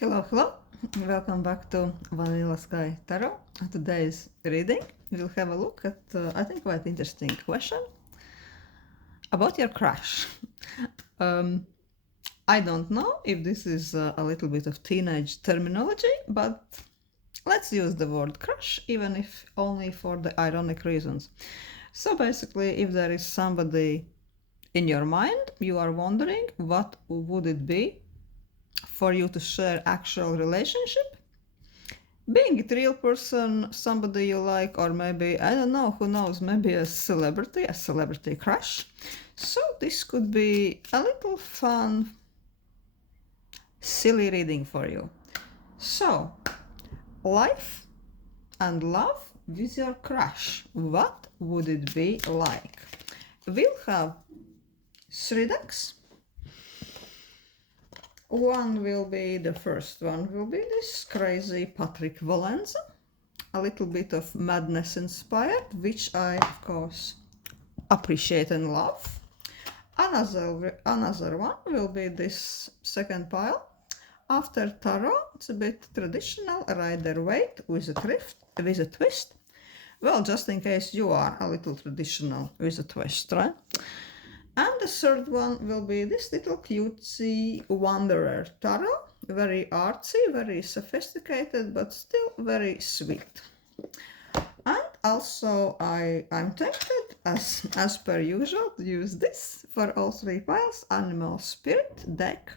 Hello, hello. Welcome back to Vanilla Sky Tarot. Today's reading, we'll have a look at, I think, quite interesting question about your crush. Um, I don't know if this is a little bit of teenage terminology, but let's use the word crush, even if only for the ironic reasons. So basically, if there is somebody in your mind, you are wondering what would it be for you to share actual relationship, being it real person, somebody you like, or maybe, I don't know, who knows, maybe a celebrity crush. So this could be a little fun, silly reading for you. So, life and love with your crush, what would it be like? We'll have 3 decks. The first one will be this crazy Patrick Valenza, a little bit of madness inspired, which I, of course, appreciate and love. Another one will be this second pile. After tarot, it's a bit traditional, Rider-Waite with a twist. Well, just in case you are a little traditional with a twist, right? And the third one will be this little cutesy Wanderer tarot. Very artsy, very sophisticated, but still very sweet. And also I'm tempted, as per usual, to use this for all 3 piles, Animal Spirit deck.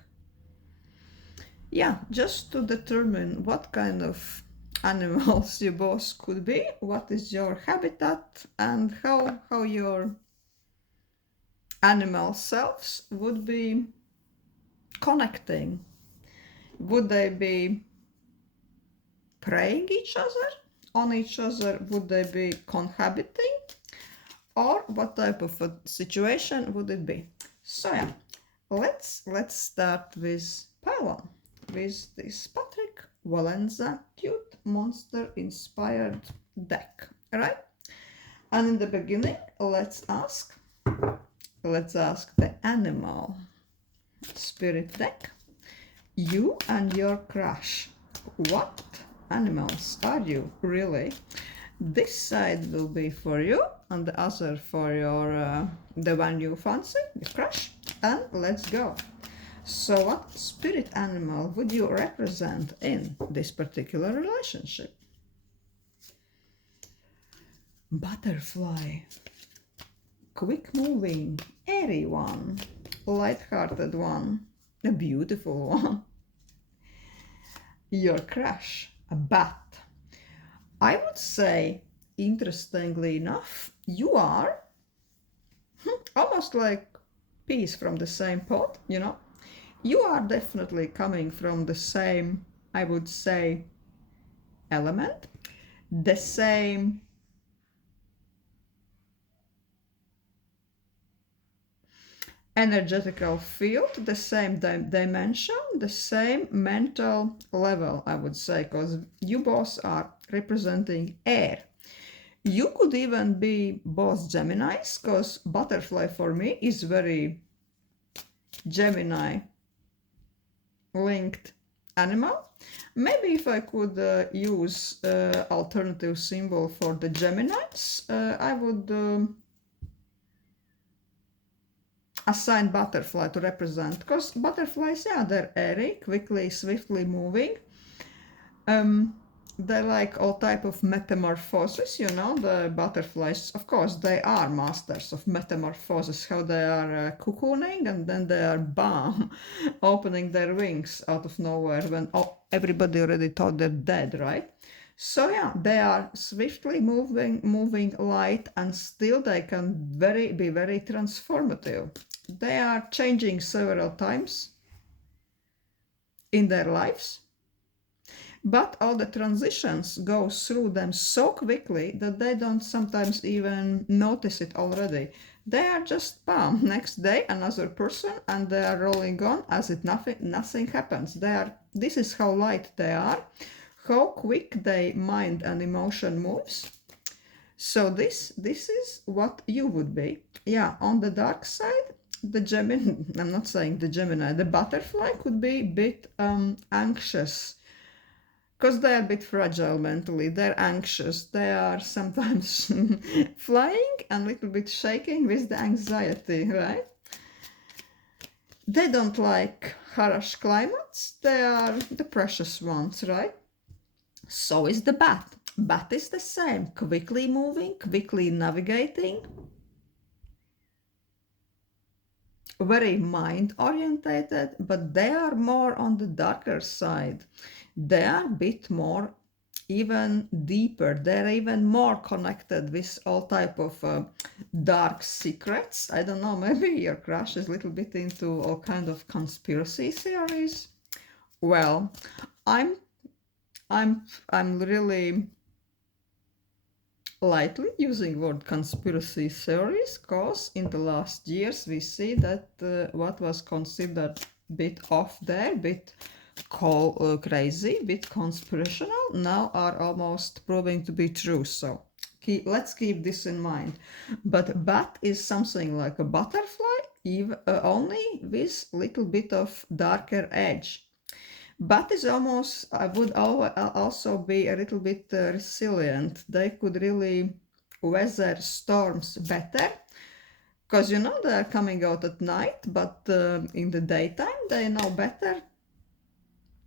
Yeah, just to determine what kind of animals you both could be, what is your habitat, and how your animal selves would be connecting. Would they be preying on each other? Would they be cohabiting? Or what type of a situation would it be? So yeah, let's start with pile 1, with this Patrick Valenza cute monster inspired deck, right? And in the beginning, let's ask the Animal Spirit deck. You and your crush, what animals are you really? This side will be for you and the other for your the one you fancy, the crush. And let's go. So what spirit animal would you represent in this particular relationship? Butterfly. Quick moving, airy one, light-hearted one, a beautiful one. Your crush, a bat. I would say, interestingly enough, you are almost like peas from the same pot, you know. You are definitely coming from the same, I would say, element, the same energetical field, the same dimension, the same mental level, I would say, because you both are representing air. You could even be both Geminis, because butterfly for me is very Gemini linked animal. Maybe if I could use alternative symbol for the Geminis, I would assign butterfly to represent, because butterflies, yeah, they're airy, quickly, swiftly moving. They like all type of metamorphosis, you know. The butterflies, of course, they are masters of metamorphosis, how they are cocooning and then they are bam, opening their wings out of nowhere when everybody already thought they're dead, right? So yeah, they are swiftly moving light, and still they can be very transformative. They are changing several times in their lives, but all the transitions go through them so quickly that they don't sometimes even notice it already. They are just bam, next day another person, and they are rolling on as if nothing happens. This is how light they are, how quick their mind and emotion moves. So this is what you would be. Yeah, on the dark side, the Gemini, I'm not saying the Gemini, the butterfly could be a bit anxious because they're a bit fragile mentally. They're anxious. They are sometimes flying and a little bit shaking with the anxiety, right? They don't like harsh climates. They are the precious ones, right? So is the bat. Bat is the same, quickly moving, quickly navigating, very mind orientated, but they are more on the darker side. They are a bit more even deeper. They're even more connected with all type of dark secrets. I don't know, maybe your crush is a little bit into all kind of conspiracy theories. Well, I'm I'm really lightly using word conspiracy theories because in the last years we see that what was considered bit off there, bit crazy, bit conspirational, now are almost proving to be true. So let's keep this in mind. But bat is something like a butterfly, only with little bit of darker edge. Bat is almost, I would also be a little bit resilient. They could really weather storms better because you know they are coming out at night, but in the daytime they know better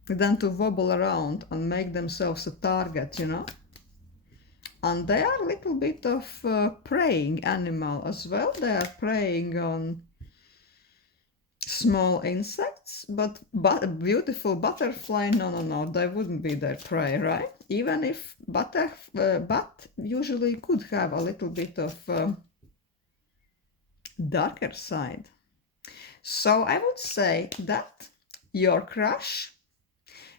than to wobble around and make themselves a target, you know. And they are a little bit of preying animal as well. They are preying on small insects, but a beautiful butterfly, no, they wouldn't be their prey, right? Even if bat usually could have a little bit of darker side. So I would say that your crush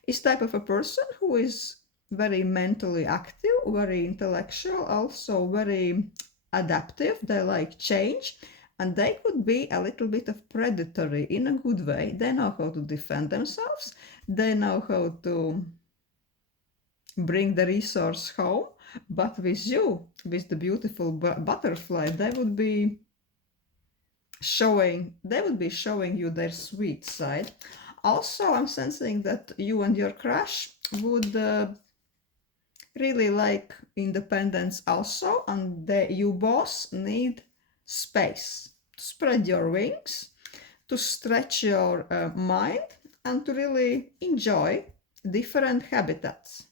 is type of a person who is very mentally active, very intellectual, also very adaptive. They like change. And they could be a little bit of predatory in a good way. They know how to defend themselves. They know how to bring the resource home. But with you, with the beautiful butterfly, they would be showing you their sweet side. Also, I'm sensing that you and your crush would really like independence also, and you both need space to spread your wings, to stretch your mind, and to really enjoy different habitats.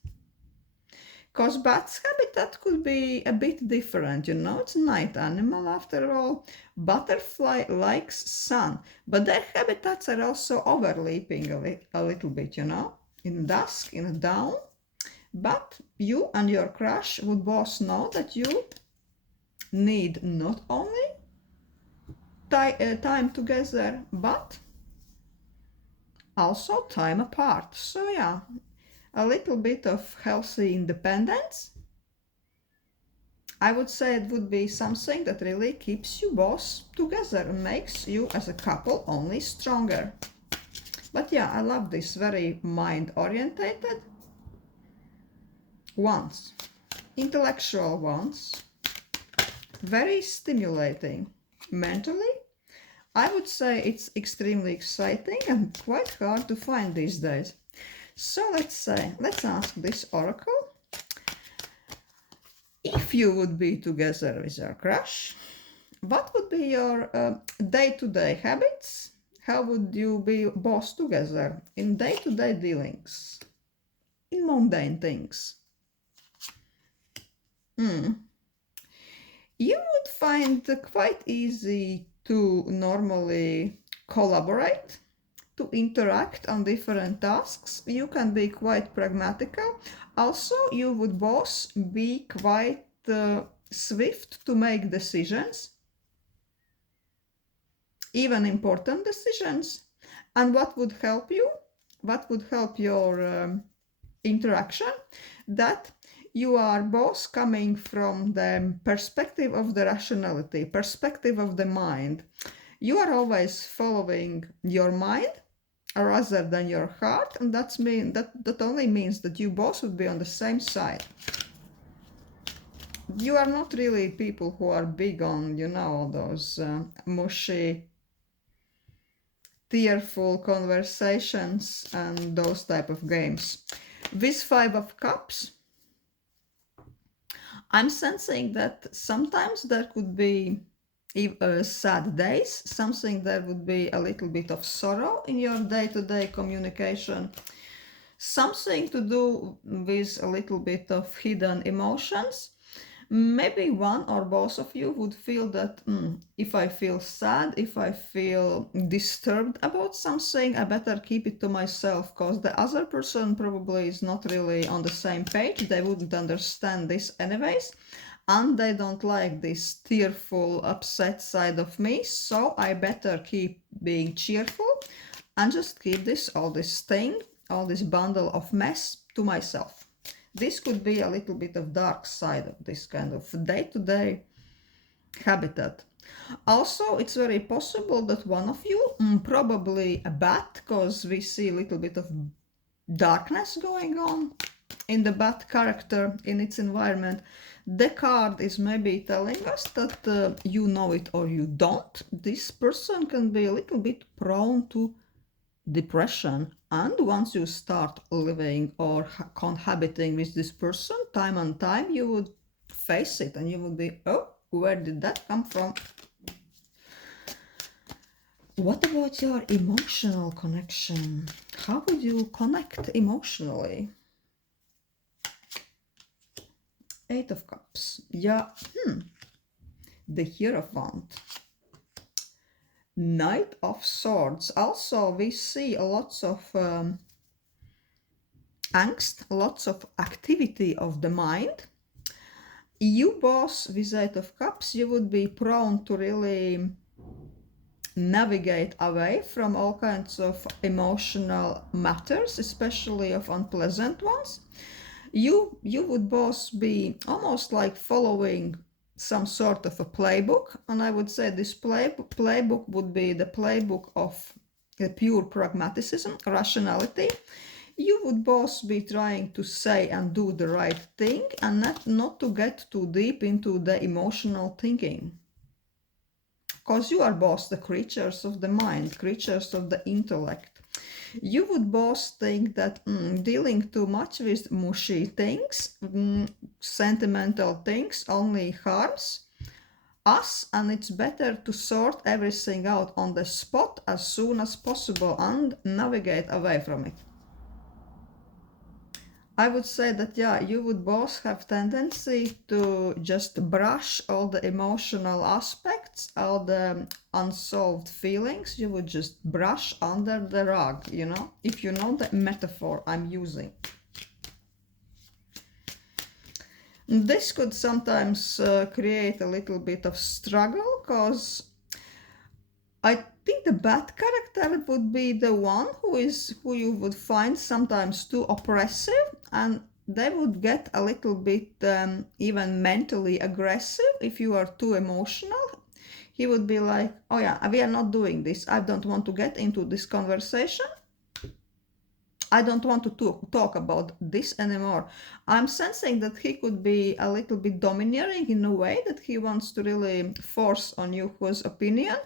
Because bat's habitat could be a bit different, you know, it's a night animal after all. Butterfly likes sun, but their habitats are also overlapping a little bit, you know, in dusk, in dawn. But you and your crush would both know that you need not only time together, but also time apart. So yeah, a little bit of healthy independence. I would say it would be something that really keeps you both together and makes you as a couple only stronger. But yeah, I love this very mind-orientated ones, intellectual ones, very stimulating mentally. I would say it's extremely exciting and quite hard to find these days. So let's ask this oracle. If you would be together with your crush, what would be your day-to-day habits? How would you be both together in day-to-day dealings, in mundane things? You would find it quite easy to normally collaborate, to interact on different tasks. You can be quite pragmatical. Also, you would both be quite swift to make decisions, even important decisions. And what would help you? What would help your interaction? That you are both coming from the perspective of the rationality, perspective of the mind. You are always following your mind rather than your heart, and that only means that you both would be on the same side. You are not really people who are big on, you know, those mushy tearful conversations and those type of games. With Five of Cups, I'm sensing that sometimes there could be sad days, something that would be a little bit of sorrow in your day-to-day communication, something to do with a little bit of hidden emotions. Maybe one or both of you would feel that if I feel sad, if I feel disturbed about something, I better keep it to myself, because the other person probably is not really on the same page. They wouldn't understand this anyways, and they don't like this tearful, upset side of me, so I better keep being cheerful and just keep all this thing, all this bundle of mess to myself. This could be a little bit of dark side of this kind of day-to-day habitat. Also, it's very possible that one of you, probably a bat, because we see a little bit of darkness going on in the bat character, in its environment. The card is maybe telling us that you know it or you don't. This person can be a little bit prone to depression, and once you start living or cohabiting with this person time and time, you would face it and you would be, oh, where did that come from? What about your emotional connection? How would you connect emotionally? Eight of Cups. Yeah. The Hierophant. Knight of Swords. Also, we see lots of angst, lots of activity of the mind. You both, with Eight of Cups, you would be prone to really navigate away from all kinds of emotional matters, especially of unpleasant ones. You would both be almost like following some sort of a playbook, and I would say this playbook would be the playbook of pure pragmatism, rationality. You would both be trying to say and do the right thing, and not to get too deep into the emotional thinking, because you are both the creatures of the mind, creatures of the intellect. You would both think that dealing too much with mushy things, sentimental things, only harms us, and it's better to sort everything out on the spot as soon as possible and navigate away from it. I would say that, yeah, you would both have tendency to just brush all the emotional aspects, all the unsolved feelings. You would just brush under the rug, if you know the metaphor I'm using. This could sometimes create a little bit of struggle, because I think the bad character would be the one who you would find sometimes too oppressive, and they would get a little bit even mentally aggressive if you are too emotional. He would be like, oh yeah, we are not doing this. I don't want to get into this conversation. I don't want to talk about this anymore. I'm sensing that he could be a little bit domineering in a way, that he wants to really force on you his opinion,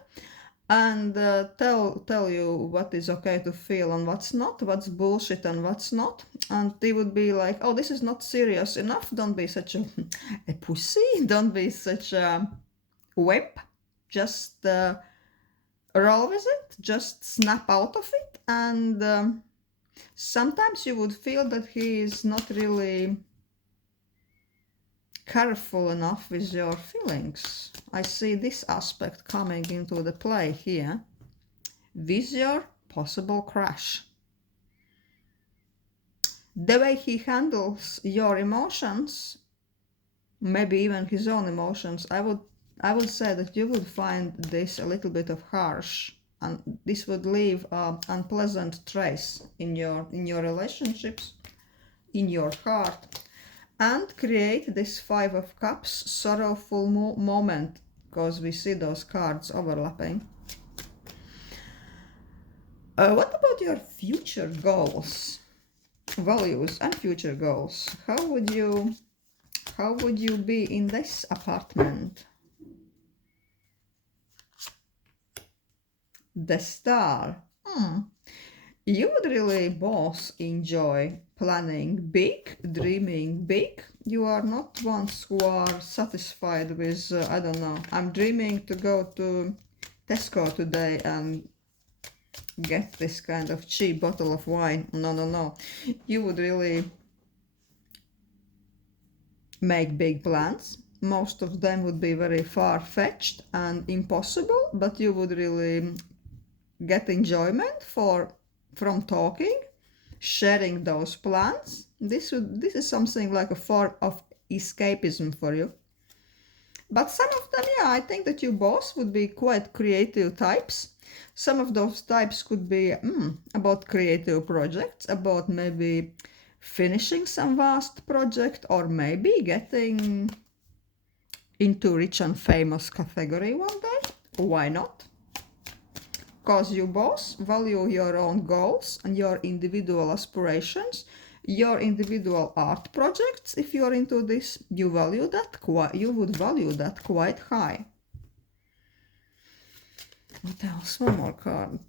and tell you what is okay to feel and what's not, what's bullshit and what's not. And they would be like, oh, this is not serious enough, don't be such a pussy, don't be such a wimp, just roll with it, just snap out of it. And sometimes you would feel that he is not really careful enough with your feelings. I see this aspect coming into the play here with your possible crush. The way he handles your emotions, maybe even his own emotions, I would say that you would find this a little bit of harsh, and this would leave an unpleasant trace in your relationships, in your heart, and create this Five of Cups sorrowful moment, because we see those cards overlapping. What about your future goals, values, and future goals? How would you be in this apartment? The Star. You would really both enjoy planning big, dreaming big. You are not ones who are satisfied with, I don't know, I'm dreaming to go to Tesco today and get this kind of cheap bottle of wine. No, no, no. You would really make big plans. Most of them would be very far-fetched and impossible, but you would really get enjoyment from talking, sharing those plans. This is something like a form of escapism for you. But some of them, yeah, I think that you both would be quite creative types. Some of those types could be about creative projects, about maybe finishing some vast project, or maybe getting into rich and famous category one day. Why not? Because you both value your own goals and your individual aspirations, your individual art projects. If you're into this, you would value that quite high. What else? One more card.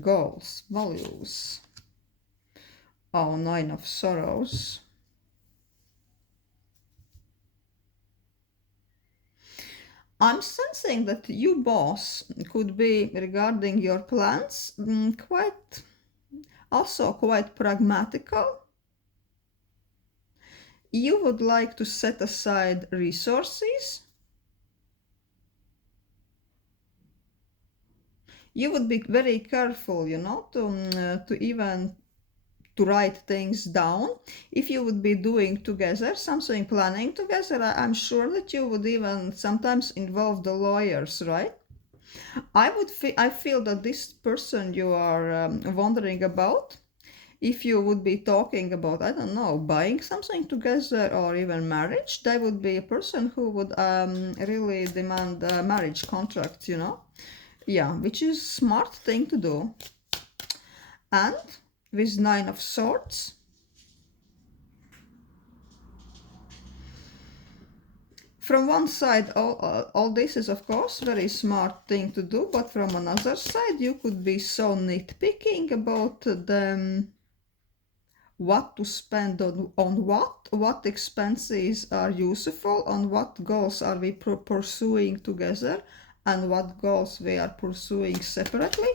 Goals, values. Oh, Nine of Sorrows. I'm sensing that you both could be, regarding your plans, quite pragmatical. You would like to set aside resources. You would be very careful, to write things down. If you would be doing together something, planning together, I'm sure that you would even sometimes involve the lawyers, right? I feel that this person you are wondering about, if you would be talking about, I don't know, buying something together or even marriage, they would be a person who would really demand a marriage contract, Yeah, which is smart thing to do. And with Nine of Swords, from one side, all this is of course very smart thing to do, but from another side, you could be so nitpicking about what to spend on what expenses are useful, on what goals are we pursuing together, and what goals we are pursuing separately.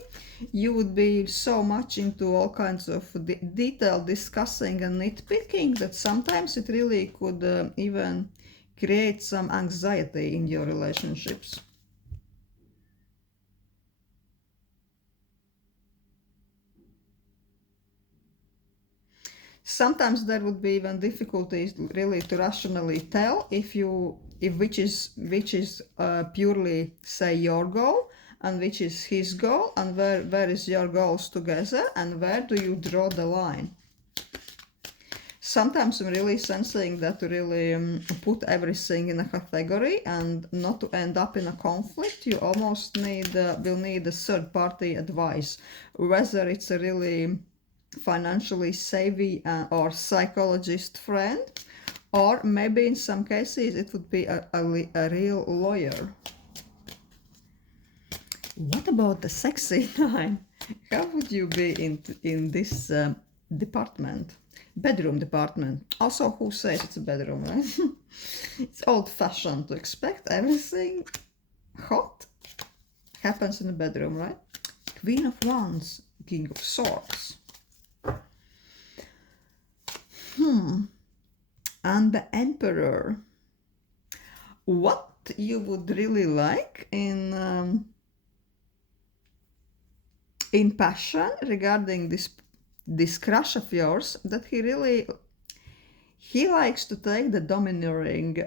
You would be so much into all kinds of detailed discussing and nitpicking that sometimes it really could even create some anxiety in your relationships. Sometimes there would be even difficulties really to rationally tell if which is purely, say, your goal and which is his goal, and where is your goals together, and where do you draw the line. Sometimes I'm really sensing that to really put everything in a category and not to end up in a conflict, you almost will need a third party advice, whether it's a really financially savvy or psychologist friend, or maybe in some cases it would be a real lawyer. What about the sexy Nine? How would you be in this department? Bedroom department. Also, who says it's a bedroom, right? It's old-fashioned to expect everything hot happens in the bedroom, right? Queen of Wands, King of Swords. And the Emperor. What you would really like in passion regarding this crush of yours, that he likes to take the domineering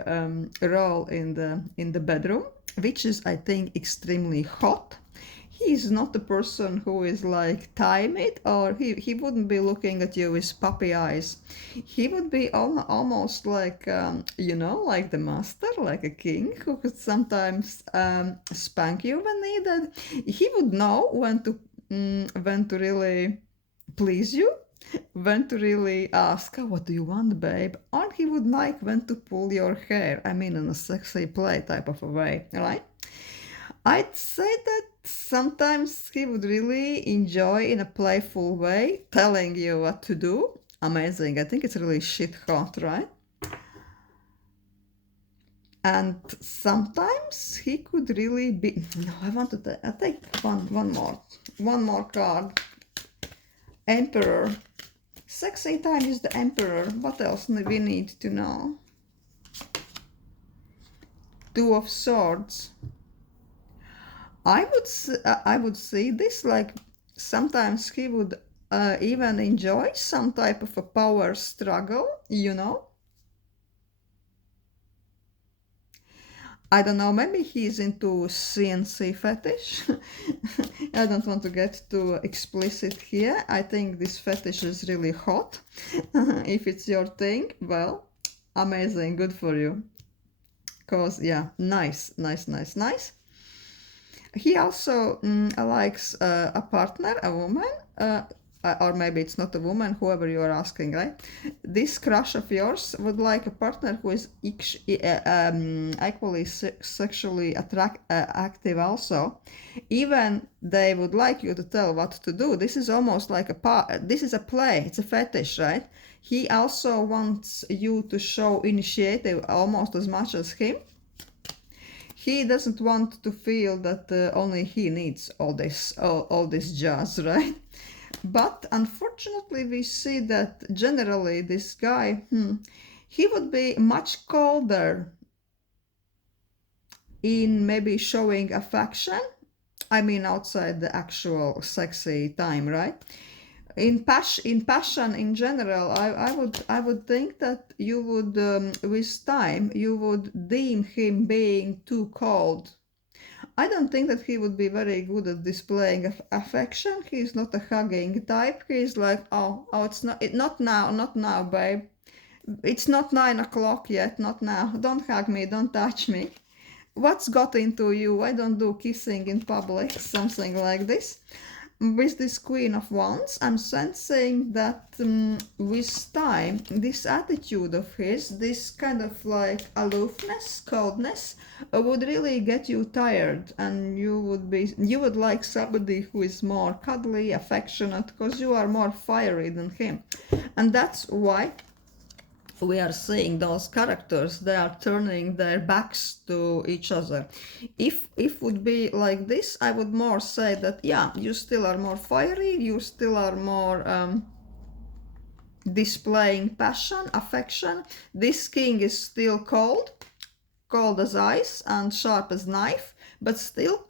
role in the bedroom, which is, I think, extremely hot. He is not a person who is like timid, or he wouldn't be looking at you with puppy eyes. He would be almost like like the master, like a king who could sometimes spank you when needed. He would know when to really please you, when to really ask, "Oh, what do you want, babe?" Or he would like when to pull your hair. I mean, in a sexy play type of a way, right? I'd say that Sometimes he would really enjoy in a playful way telling you what to do. Amazing. I think it's really shit hot, right? And sometimes he could really be. No, I want to I take one more card. Emperor. Sexy time is the Emperor. What else we need to know? Two of Swords. I would see this like sometimes he would even enjoy some type of a power struggle, you know. I don't know, maybe he's into CNC fetish. I don't want to get too explicit here. I think this fetish is really hot. If it's your thing, well, amazing, good for you. Cause yeah, nice. He also likes a partner, a woman, or maybe it's not a woman, whoever you are asking, right? This crush of yours would like a partner who is equally sexually active also. Even they would like you to tell what to do. This is almost like this is a play, it's a fetish, right? He also wants you to show initiative almost as much as him. He doesn't want to feel that only he needs all this jazz, right? But unfortunately, we see that generally this guy, he would be much colder in maybe showing affection. I mean, outside the actual sexy time, right? In passion in general, I would think that you would with time you would deem him being too cold. I don't think that he would be very good at displaying affection. He's not a hugging type. He's like, it's not now, babe. It's not 9 o'clock yet, not now. Don't hug me, don't touch me. What's got into you? I don't do kissing in public, something like this. With this Queen of Wands, I'm sensing that with time, this attitude of his, this kind of like aloofness, coldness, would really get you tired, and you would like somebody who is more cuddly, affectionate, because you are more fiery than him, and that's why we are seeing those characters, they are turning their backs to each other. If would be like this, I would more say that yeah, you still are more fiery, you still are more displaying passion, affection. This king is still cold as ice and sharp as knife, but still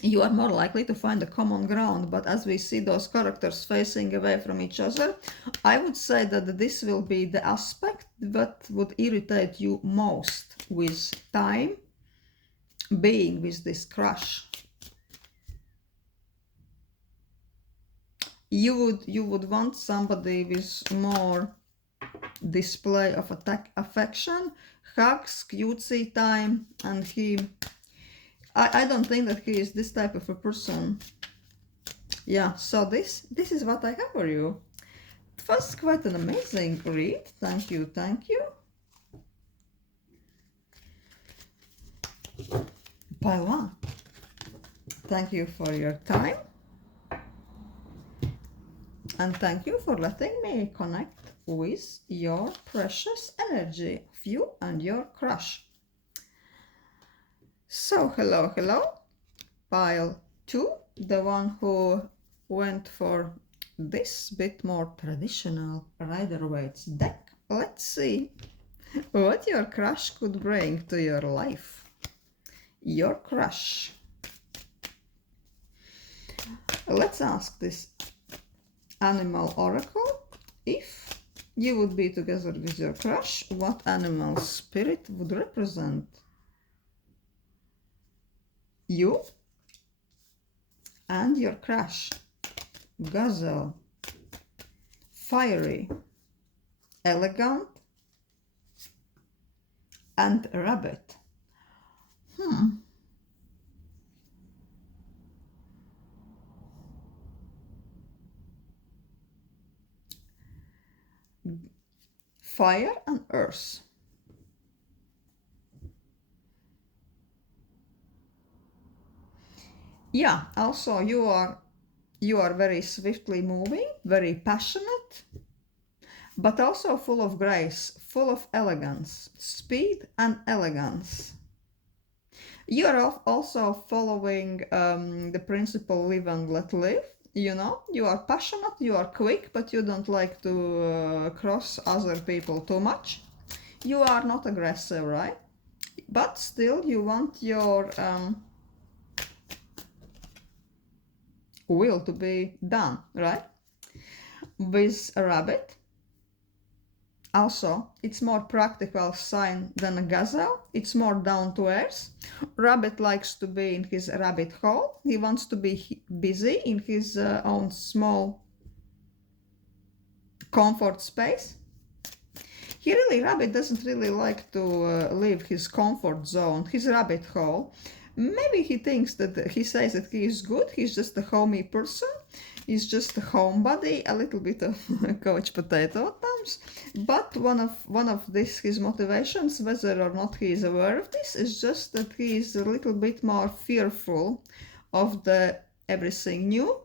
you are more likely to find a common ground. But as we see those characters facing away from each other, I would say that this will be the aspect that would irritate you most with time, being with this crush. You would want somebody with more display of affection, hugs, cutesy time, and I don't think that he is this type of a person. Yeah, so this is what I have for you. It was quite an amazing read. Thank you. Pile one. Thank you for your time. And thank you for letting me connect with your precious energy of you and your crush. So, hello. Pile 2, the one who went for this bit more traditional Rider-Waite's deck. Let's see what your crush could bring to your life. Your crush. Let's ask this animal oracle. If you would be together with your crush, what animal spirit would represent you and your crush? Gazelle, fiery, elegant, and rabbit. Fire and earth. Yeah, also you are very swiftly moving, very passionate, but also full of grace, full of elegance, speed and elegance. You are also following the principle live and let live. You know, you are passionate, you are quick, but you don't like to cross other people too much. You are not aggressive, right? But still, you want your will to be done, right? With a rabbit, also, it's more practical sign than a gazelle. It's more down to earth. Rabbit likes to be in his rabbit hole. He wants to be busy in his own small comfort space. Rabbit doesn't really like to leave his comfort zone, his rabbit hole. Maybe he thinks that he says that he is good, he's just a homey person, he's just a homebody, a little bit of couch potato at times. But one of this his motivations, whether or not he is aware of this, is just that he is a little bit more fearful of the everything new.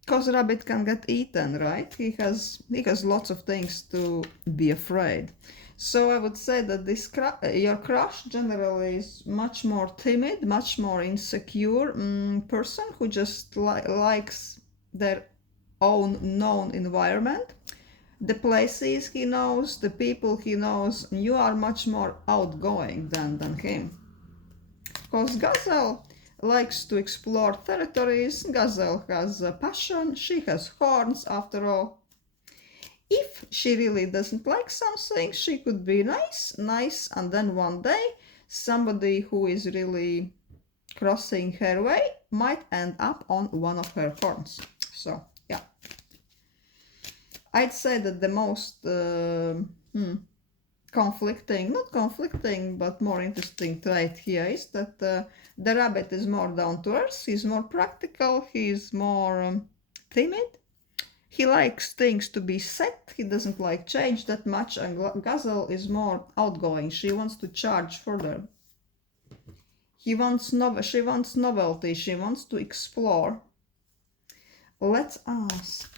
Because rabbit can get eaten, right? He has lots of things to be afraid. So I would say that this your crush generally is much more timid, much more insecure person who just likes their own known environment, the places he knows, the people he knows. You are much more outgoing than him. Because gazelle likes to explore territories. Gazelle has a passion. She has horns, after all. If she really doesn't like something, she could be nice, and then one day somebody who is really crossing her way might end up on one of her horns. So, yeah. I'd say that the most not conflicting, but more interesting trait here is that the rabbit is more down to earth, he's more practical, he's more timid. He likes things to be set, he doesn't like change that much, and Gazelle is more outgoing, she wants to charge further. She wants novelty, she wants to explore. Let's ask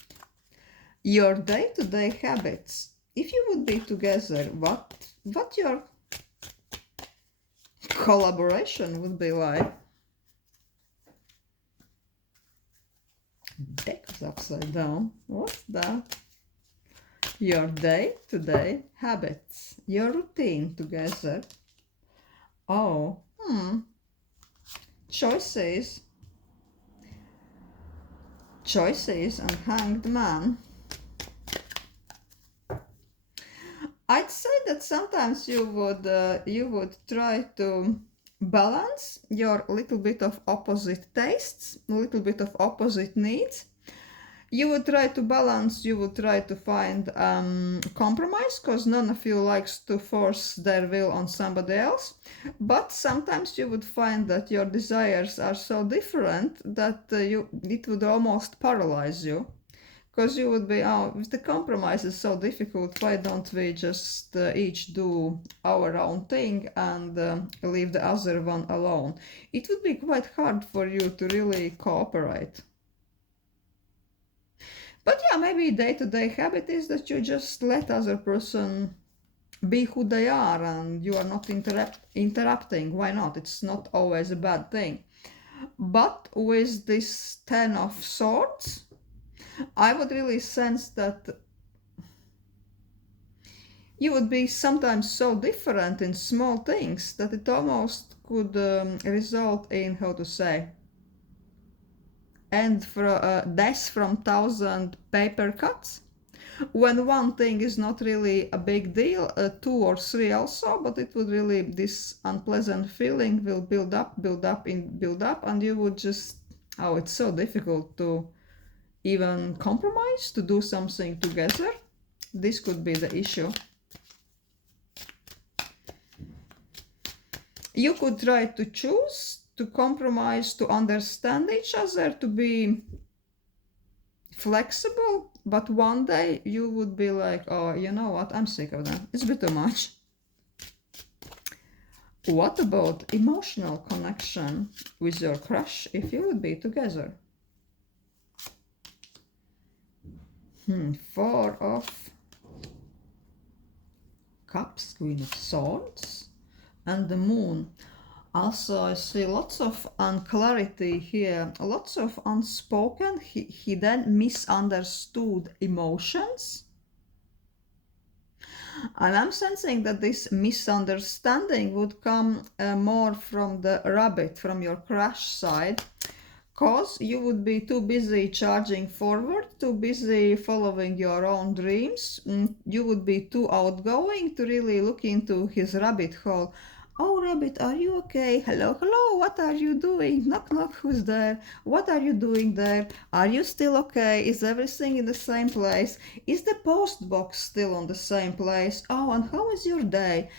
your day-to-day habits. If you would be together, what your collaboration would be like? Deck is upside down. What's that? Your day-to-day habits. Your routine together. Oh, choices. Choices and hanged man. I'd say that sometimes you would try to balance your little bit of opposite tastes, a little bit of opposite needs. You would try to balance, you would try to find compromise, because none of you likes to force their will on somebody else. But sometimes you would find that your desires are so different that it would almost paralyze you. Because you would be, if the compromise is so difficult, why don't we just each do our own thing and leave the other one alone? It would be quite hard for you to really cooperate. But yeah, maybe day-to-day habit is that you just let other person be who they are and you are not interrupting. Why not? It's not always a bad thing. But with this 10 of swords, I would really sense that you would be sometimes so different in small things that it almost could result in, how to say, death from 1,000 paper cuts. When one thing is not really a big deal, 2 or 3 also, but it would really, this unpleasant feeling will build up, and you would just, it's so difficult to even compromise, to do something together. This could be the issue. You could try to choose, to compromise, to understand each other, to be flexible, but one day you would be like, oh, you know what, I'm sick of them. It's a bit too much. What about emotional connection with your crush if you would be together? Four of Cups, Queen of Swords, and the Moon. Also, I see lots of unclarity here, lots of unspoken, hidden, misunderstood emotions. And I'm sensing that this misunderstanding would come more from the rabbit, from your crush side, because you would be too busy charging forward, too busy following your own dreams. You would be too outgoing to really look into his rabbit hole. Oh, rabbit, are you okay? Hello, hello, what are you doing? Knock, knock, who's there? What are you doing there? Are you still okay? Is everything in the same place? Is the post box still on the same place? Oh, and how is your day?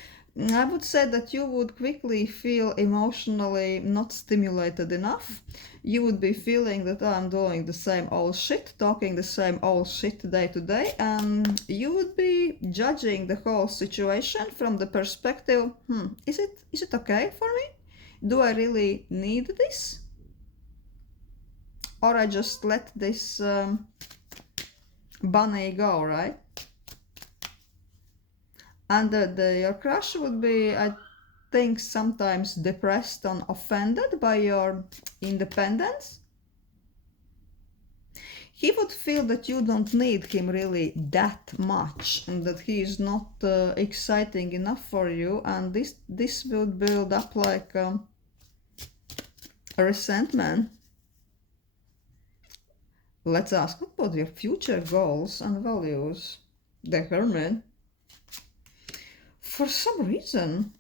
I would say that you would quickly feel emotionally not stimulated enough. You would be feeling that I'm doing the same old shit, talking the same old shit day to day, and you would be judging the whole situation from the perspective, is it okay for me? Do I really need this? Or I just let this bunny go, right? And your crush would be, I think, sometimes depressed and offended by your independence. He would feel that you don't need him really that much, and that he is not exciting enough for you, and this will build up like a resentment. Let's ask, what about your future goals and values? The Hermit. For some reason,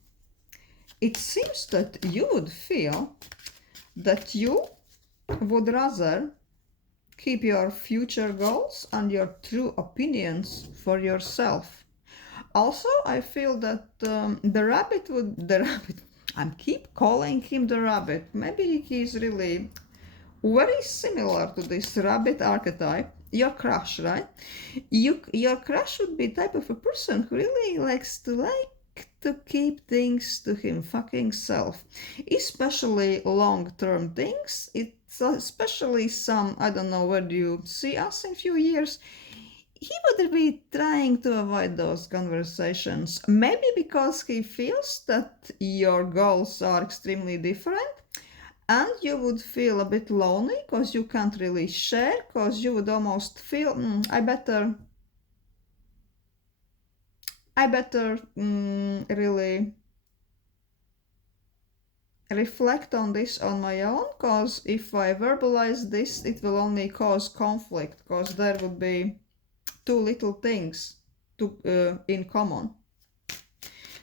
it seems that you would feel that you would rather keep your future goals and your true opinions for yourself. Also, I feel that the rabbit, I keep calling him the rabbit. Maybe he's really very similar to this rabbit archetype. Your crush, right? Your crush would be type of a person who really likes to keep things to him fucking self, especially long-term things. It's especially some, I don't know, where do you see us in few years? He would be trying to avoid those conversations, maybe because he feels that your goals are extremely different, and you would feel a bit lonely because you can't really share, because you would almost feel, I better really reflect on this on my own, because if I verbalize this, it will only cause conflict, because there would be too little things in common.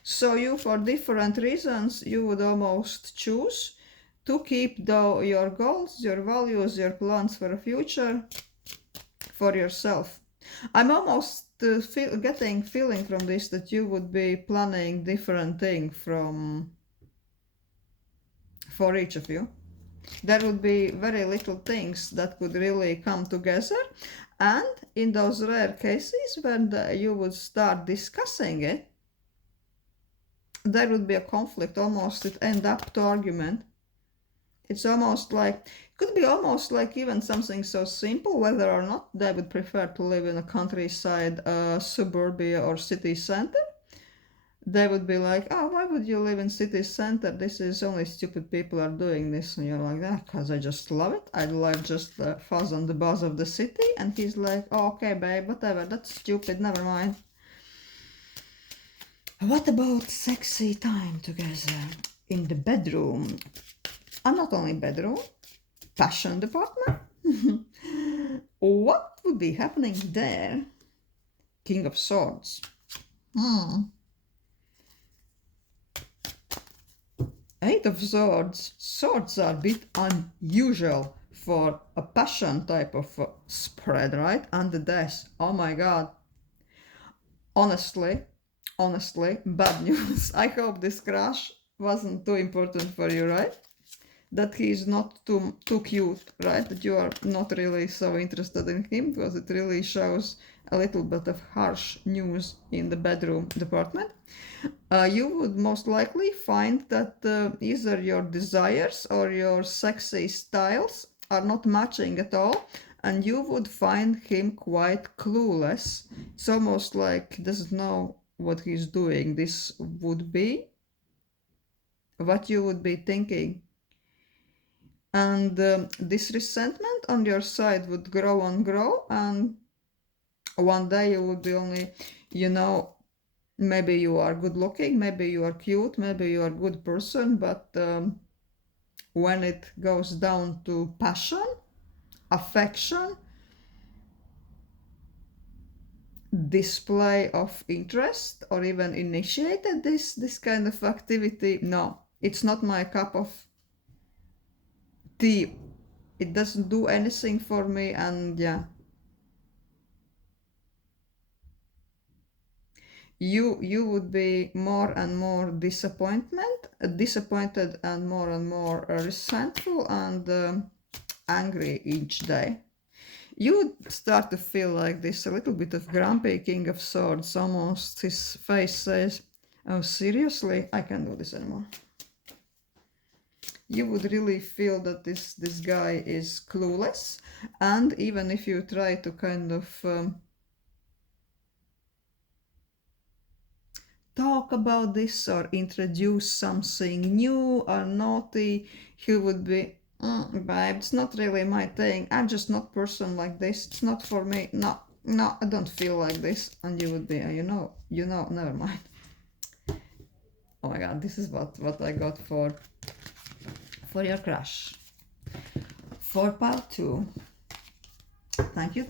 So you, for different reasons, you would almost choose to keep your goals, your values, your plans for the future for yourself. I'm almost getting feeling from this that you would be planning different thing for each of you. There would be very little things that could really come together, and in those rare cases when you would start discussing it, there would be a conflict, almost it end up to argument. It's almost like, could be almost like even something so simple, whether or not they would prefer to live in a countryside, suburbia, or city center. They would be like, oh, why would you live in city center? This is only stupid people are doing this. And you're like, that because I just love it. I like just the fuzz and the buzz of the city. And he's like, oh, okay, babe, whatever, that's stupid, never mind. What about sexy time together in the bedroom? And not only bedroom, passion department. What would be happening there? King of Swords. Eight of Swords. Swords are a bit unusual for a passion type of spread, right? And the Death. Oh my god. Honestly, bad news. I hope this crush wasn't too important for you, right? That he is not too cute, right? That you are not really so interested in him, because it really shows a little bit of harsh news in the bedroom department, you would most likely find that either your desires or your sexy styles are not matching at all, and you would find him quite clueless. It's almost like he doesn't know what he's doing. This would be what you would be thinking. And this resentment on your side would grow and grow, and one day you would be only, maybe you are good looking, maybe you are cute, maybe you are a good person, but when it goes down to passion, affection, display of interest, or even initiated this kind of activity, no, it's not my cup of tea. It doesn't do anything for me, and yeah, you would be more and more disappointed and more resentful and angry each day. You would start to feel like this, a little bit of grumpy King of Swords. Almost his face says, oh, seriously, I can't do this anymore. You would really feel that this guy is clueless, and even if you try to kind of talk about this or introduce something new or naughty, he would be, babe, it's not really my thing. I'm just not person like this. It's not for me. No, I don't feel like this. And you would be, never mind. Oh my god, this is what I got for your crush. For part 2. Thank you.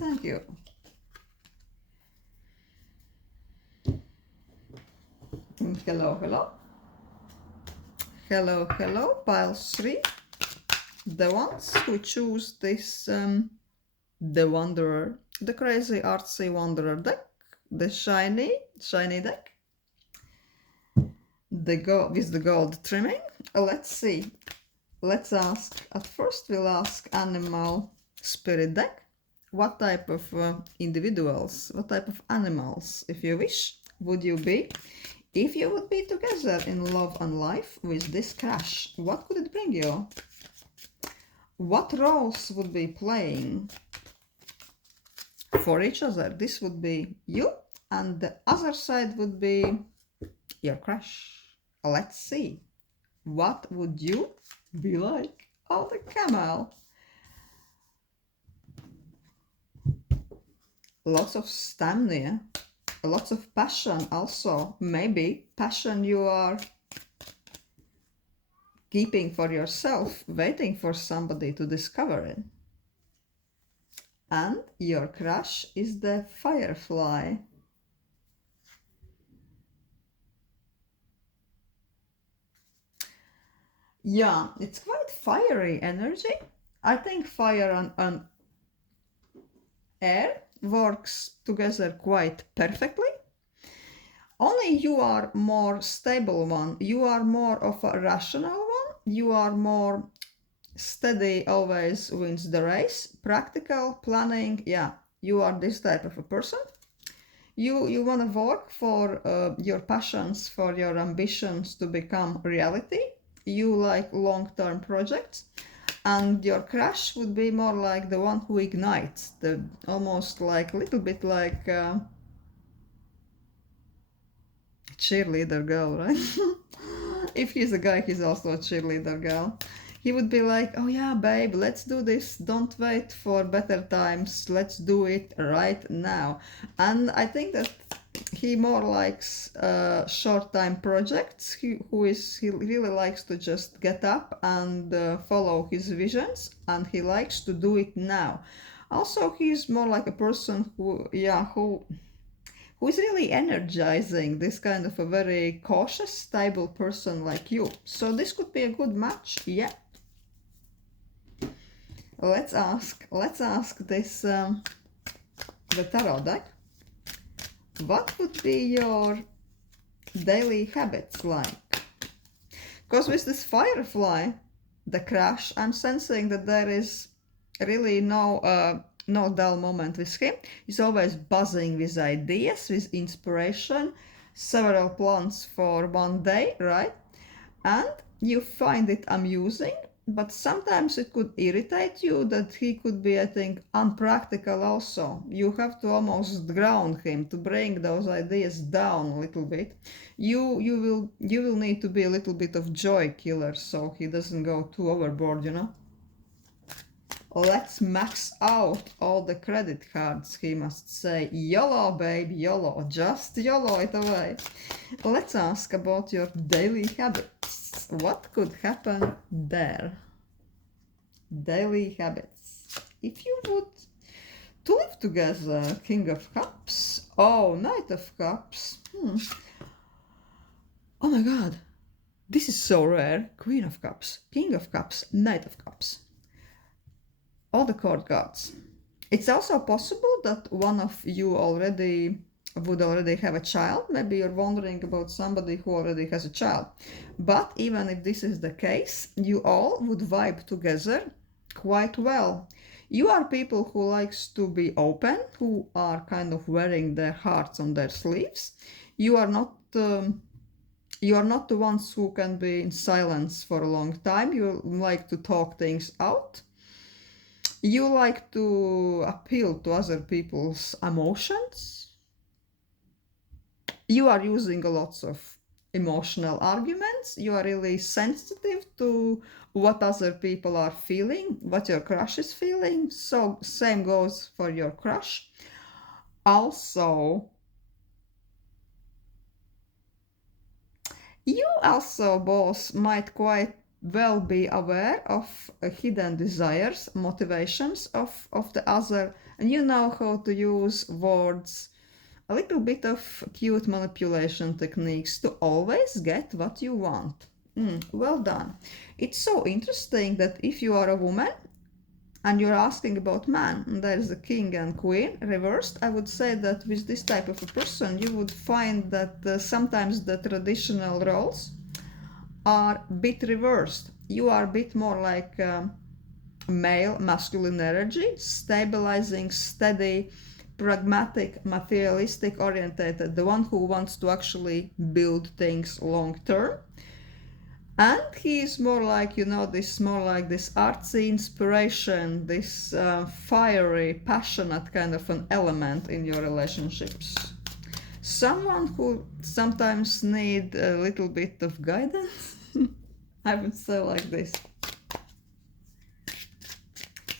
Hello, pile 3. The ones who choose this the Wanderer, the crazy artsy Wanderer deck, the shiny deck, with the gold trimming. Let's see. Let's ask. At first, we'll ask Animal Spirit deck. What type of individuals, what type of animals, if you wish, would you be if you would be together in love and life with this crush? What could it bring you? What roles would be playing for each other? This would be you, and the other side would be your crush. Let's see. What would you be like? Oh, the camel. Lots of stamina, lots of passion also. Maybe passion you are keeping for yourself, waiting for somebody to discover it. And your crush is the firefly. Yeah, it's quite fiery energy. I think fire and air works together quite perfectly. Only you are more stable one. You are more of a rational one. You are more steady, always wins the race. Practical, planning, yeah, you are this type of a person. You want to work for your passions, for your ambitions to become reality. You like long-term projects, and your crush would be more like the one who ignites, the almost like a little bit like cheerleader girl, right? If he's a guy, he's also a cheerleader girl. He would be like, oh yeah, babe, let's do this. Don't wait for better times. Let's do it right now. And I think that he more likes short-time projects. He really likes to just get up and follow his visions, and he likes to do it now. Also, he's more like a person who is really energizing, this kind of a very cautious, stable person like you. So this could be a good match, yeah. Let's ask this the tarot deck. What would be your daily habits like? Because with this firefly, the crush, I'm sensing that there is really no no dull moment with him. He's always buzzing with ideas, with inspiration, several plans for one day, right? And you find it amusing, but sometimes it could irritate you that he could be, I think, unpractical also. You have to almost ground him to bring those ideas down a little bit. You will need to be a little bit of joy killer so he doesn't go too overboard, you know. Let's max out all the credit cards, he must say. YOLO, babe, YOLO, just YOLO it away. Let's ask about your daily habits. What could happen there? Daily habits. If you would to live together, King of Cups. Oh, Knight of Cups. Oh my god. This is so rare. Queen of Cups, King of Cups, Knight of Cups. All the court cards. It's also possible that one of you would already have a child. Maybe you're wondering about somebody who already has a child. But even if this is the case, you all would vibe together quite well. You are people who likes to be open, who are kind of wearing their hearts on their sleeves. You are not the ones who can be in silence for a long time. You like to talk things out. You like to appeal to other people's emotions. You are using lots of emotional arguments. You are really sensitive to what other people are feeling, what your crush is feeling. So same goes for your crush. Also, you also both might quite well be aware of hidden desires, motivations of the other, and you know how to use words, a little bit of cute manipulation techniques to always get what you want. Well done. It's so interesting that if you are a woman and you're asking about man, and there's a king and queen reversed, I would say that with this type of a person, you would find that sometimes the traditional roles are a bit reversed. You are a bit more like male masculine energy, stabilizing, steady, pragmatic, materialistic orientated, the one who wants to actually build things long term. And he is more like, this artsy inspiration, this fiery, passionate kind of an element in your relationships. Someone who sometimes need a little bit of guidance. I would say like this.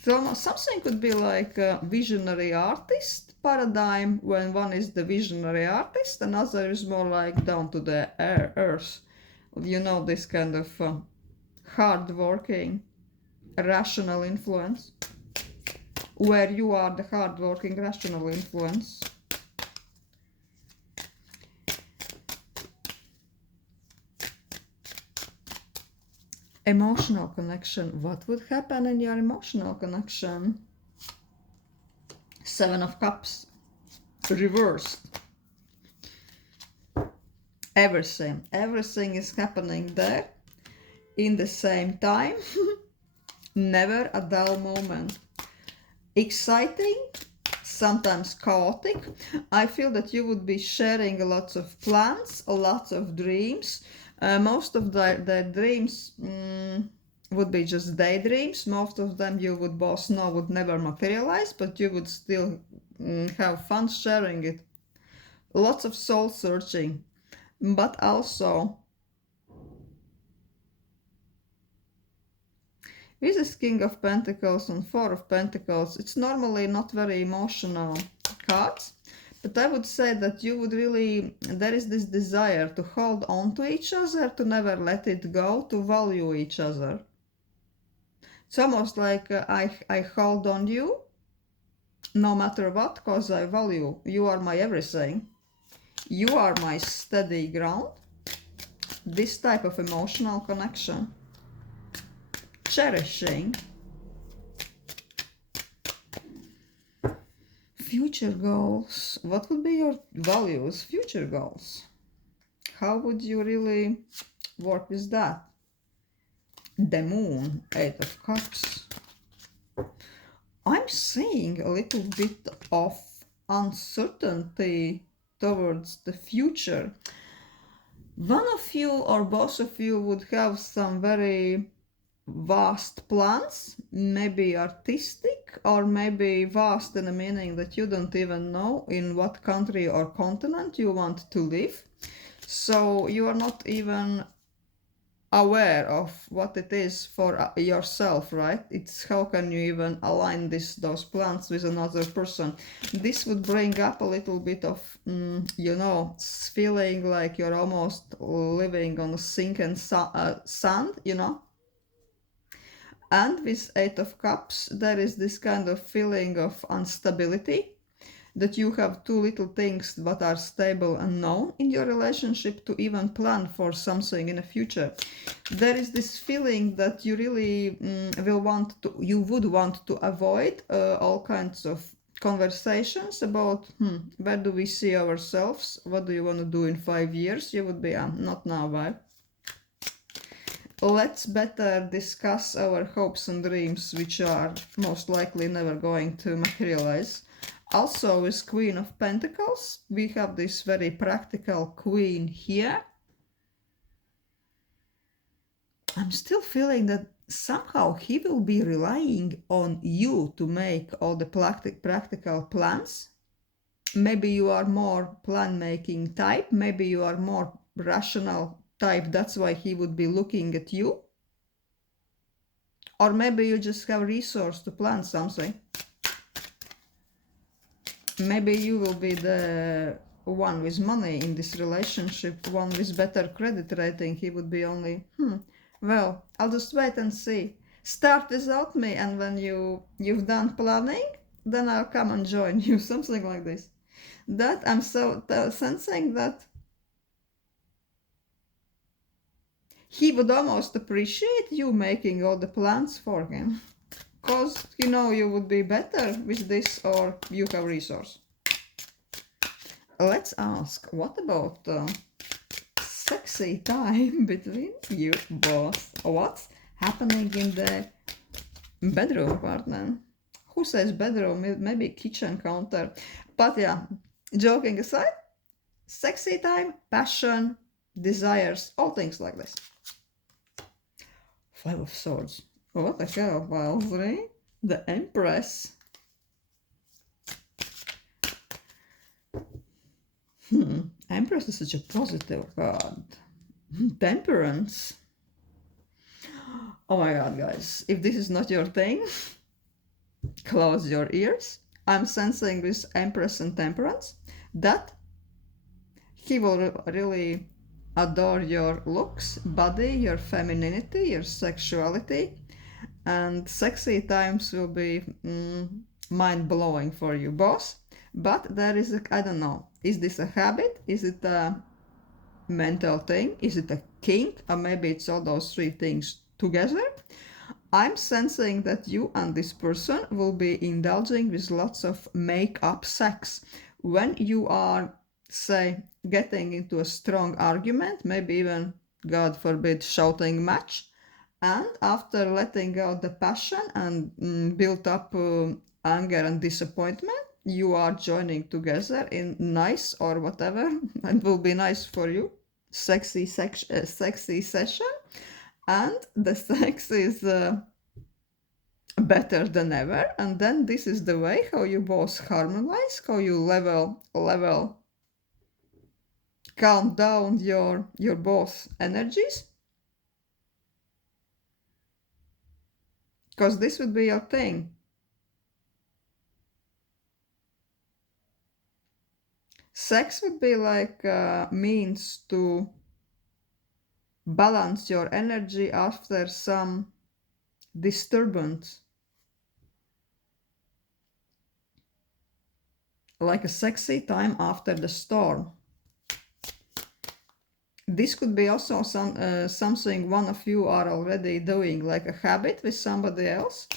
So something could be like a visionary artist paradigm, when one is the visionary artist, another is more like down to the earth. This kind of hard-working, rational influence, where you are the hard-working, rational influence. Emotional connection. What would happen in your emotional connection? Seven of Cups. Reversed. Everything is happening there in the same time. Never a dull moment. Exciting, sometimes chaotic. I feel that you would be sharing lots of plans, lots of dreams. Most of the dreams would be just daydreams. Most of them you would both know would never materialize, but you would still have fun sharing it. Lots of soul searching, but also with this King of Pentacles and Four of Pentacles, it's normally not very emotional cards. But I would say that you would really, there is this desire to hold on to each other, to never let it go, to value each other. It's almost like I hold on you no matter what, because I value. You are my everything. You are my steady ground. This type of emotional connection. Cherishing. Future goals. What would be your values? Future goals. How would you really work with that? The Moon, Eight of Cups. I'm seeing a little bit of uncertainty towards the future. One of you or both of you would have some very vast plans, maybe artistic, or maybe vast in the meaning that you don't even know in what country or continent you want to live. So you are not even aware of what it is for yourself, right? It's how can you even align those plans with another person. This would bring up a little bit of feeling like you're almost living on a sinking sand, and with Eight of Cups there is this kind of feeling of instability, that you have two little things that are stable and known in your relationship to even plan for something in the future. There is this feeling that you really would want to avoid all kinds of conversations about where do we see ourselves, what do you want to do in 5 years. You would be not now, right? Let's better discuss our hopes and dreams, which are most likely never going to materialize. Also, with Queen of Pentacles, we have this very practical Queen here. I'm still feeling that somehow he will be relying on you to make all the practical plans. Maybe you are more plan-making type, maybe you are more rational type, that's why he would be looking at you. Or maybe you just have resource to plan something. Maybe you will be the one with money in this relationship, one with better credit rating. He would be only, well, I'll just wait and see. Start without me, and when you've done planning, then I'll come and join you, something like this. That I'm so sensing that he would almost appreciate you making all the plans for him. Because, you would be better with this, or you have resource. Let's ask, what about sexy time between you both? What's happening in the bedroom, partner? Who says bedroom? Maybe kitchen counter. But yeah, joking aside, sexy time, passion, desires, all things like this. 5 of Swords. What the hell, pile 3? The Empress. Empress is such a positive card. Temperance. Oh my god, guys. If this is not your thing, close your ears. I'm sensing with Empress and Temperance that he will really adore your looks, body, your femininity, your sexuality, and sexy times will be mind-blowing for you both. But there is I don't know, is this a habit? Is it a mental thing? Is it a kink? Or maybe it's all those three things together? I'm sensing that you and this person will be indulging with lots of make-up sex. When you are, say, getting into a strong argument, maybe even, God forbid, shouting match, and after letting out the passion and built up anger and disappointment, you are joining together in nice or whatever, and will be nice for you, sexy session, and the sex is better than ever. And then this is the way how you both harmonize, how you level calm down your both energies, because this would be your thing. Sex would be like a means to balance your energy after some disturbance. Like a sexy time after the storm. This could be also something one of you are already doing, like a habit with somebody else,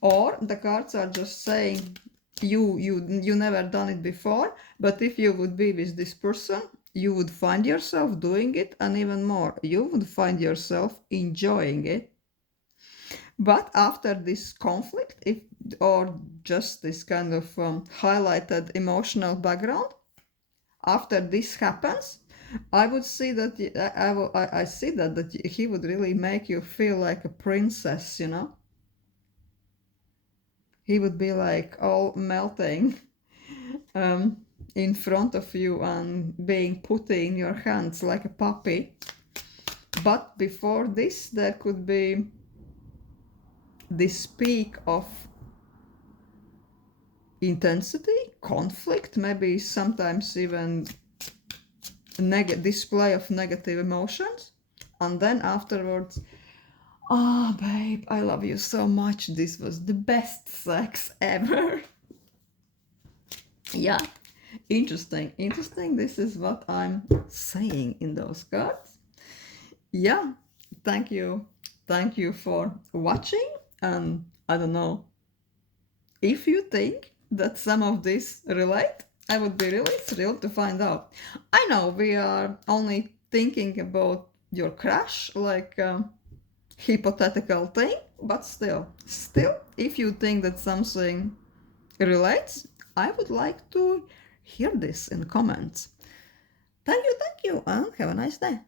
or the cards are just saying you never done it before, but if you would be with this person, you would find yourself doing it, and even more, you would find yourself enjoying it. But after this conflict, if or just this kind of highlighted emotional background, after this happens, I would see that I see that he would really make you feel like a princess, you know. He would be like all melting um, in front of you and being put in your hands like a puppy. But before this, there could be this peak of intensity, conflict, maybe sometimes even display of negative emotions, and then afterwards, oh babe, I love you so much, this was the best sex ever. Yeah, interesting, this is what I'm saying in those cards. Yeah, thank you for watching, and I don't know if you think that some of this relate. I would be really thrilled to find out. I know we are only thinking about your crush like a hypothetical thing, but still, if you think that something relates, I would like to hear this in comments. Thank you, and have a nice day.